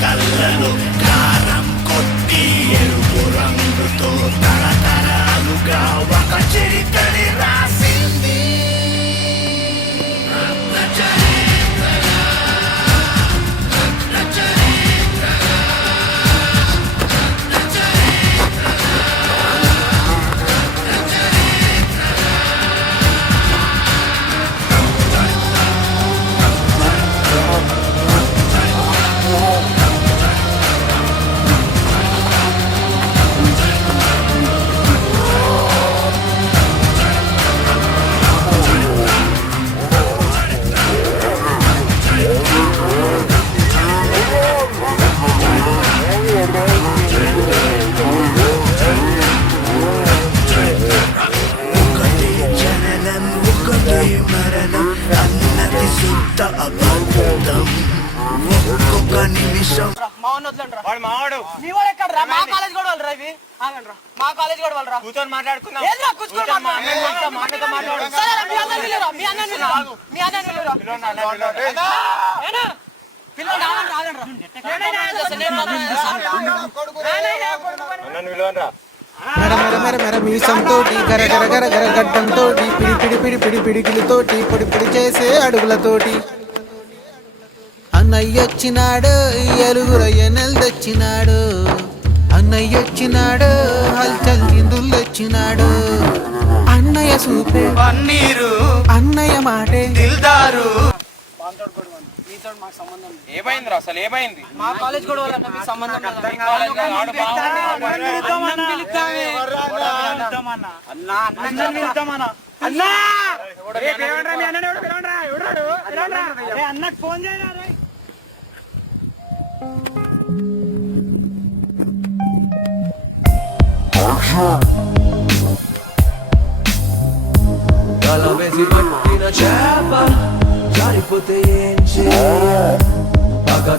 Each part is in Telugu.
కళ్ళలో కారం కొట్టి ఎరుపు రంగుతో తరతరాలుగా ఒక చరిత్రని రాసింది. ఒక్కొక్క నిమిషం మా కాలేజ్ కూడా వాళ్ళు రవి మా కాలేజ్ కూడా వాళ్ళు కూర్చొని మాట్లాడుకున్నాం. మీసంతోటి గరగర గరగర గడ్డంతోటి పిడి పిడి పిడి పిడి పిడికిలతోటి పొడి పొడి చేసే అడుగులతోటి అన్నయ్యొచ్చినాడు ఎలుగురయ్య నెల్దొచ్చినాడు అన్నయ్యొచ్చినాడు హల్చల్ హిందులొచ్చినాడు అన్నయ్య సూపే పన్నీరు అన్నయ్య మాటే దిల్దారు. ఏమైంది అసలు ఏమైంది? మా కాలేజ్ కూడా వాళ్ళ సంబంధం అన్నకు ఫోన్ చేయరా. వేసి పట్టిన చేప జారిపోతే ఏం చేయ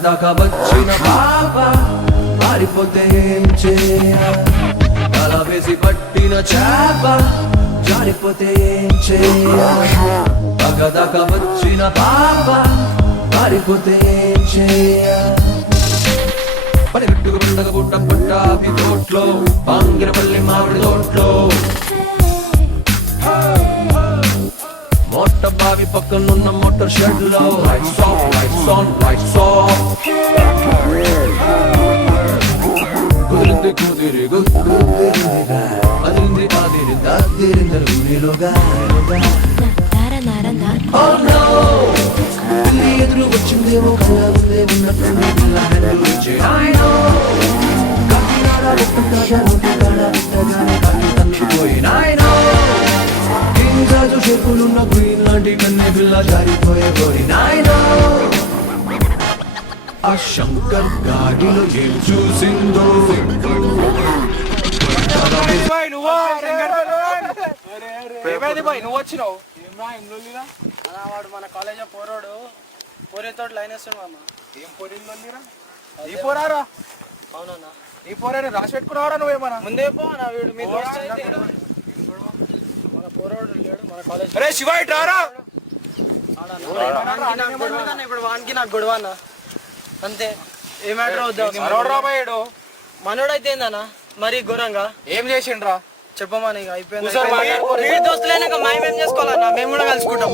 దాకా వచ్చిన పాప పారిపోతే ఏం చేయ తల వేసి పట్టిన చేప జారిపోతే ఏం చేయ దాకా వచ్చిన పాప పారిపోతే ఏం చేయ పనిగట్టుకు పండగ పుట్ట పుట్టాది తోట్లో పాంగిరపల్లి మామిడి తోట్లో మొట్ట బావి పక్కనున్న మోటార్ షెడ్ లో లైట్స్ ఆఫ్ కుదిరింది కుదిరిగా అదిరింది అదిరిందిలోగా పిల్లి ఎదురు వచ్చిందేమో కలవుందే ఉన్నట్టు చెప్పులున్న గ్రీన్ లాంటి కన్నే పిల్ల జారిపోయే కోరి నాయనో ఆ శంకర్ గాడిలో ఏం చూసిందో నువ్వు వచ్చినావు. వాడు మన కాలేజ్ పోరాడు పోరేతో లైన్ వేస్తాడు అన్న. ఏం పోరీరా ఈ పోరారా? అవునన్నా ఈ పోరాని రాసి పెట్టుకున్నావారా నువ్వేమన్నా? ముందే పో అన్న వీడు మీ మన పోరాడు లేడు మన కాలేజ్. అరే శివ ఇట్రారా. ఇప్పుడు వానికి నాకు గొడవ అన్న అంతే. ఏ మ్యాటర్ అవుద్దా మనోడైతే ఏందన్నా మరి ఘోరంగా ఏం చేసిండ్రా చెప్పమని అయిపోయింది. దోస్తులైనాక మేమేం చేసుకోవాలన్నా మేము కూడా కలుసుకుంటాం.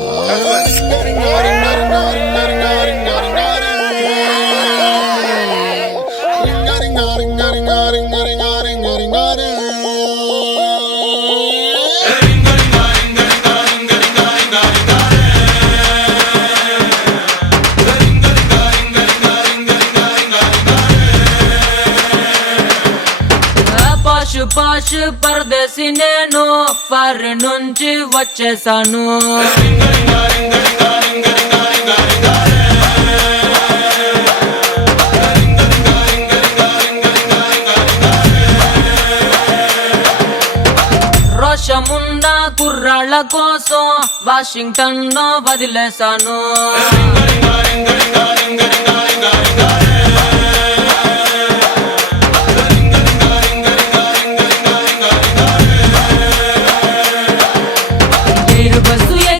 పాష్ పరదేశి నేను ఫారిన్ నుంచి వచ్చేసాను. రోషమున్న కుర్రాళ్ళ కోసం వాషింగ్టన్ వదిలేసాను.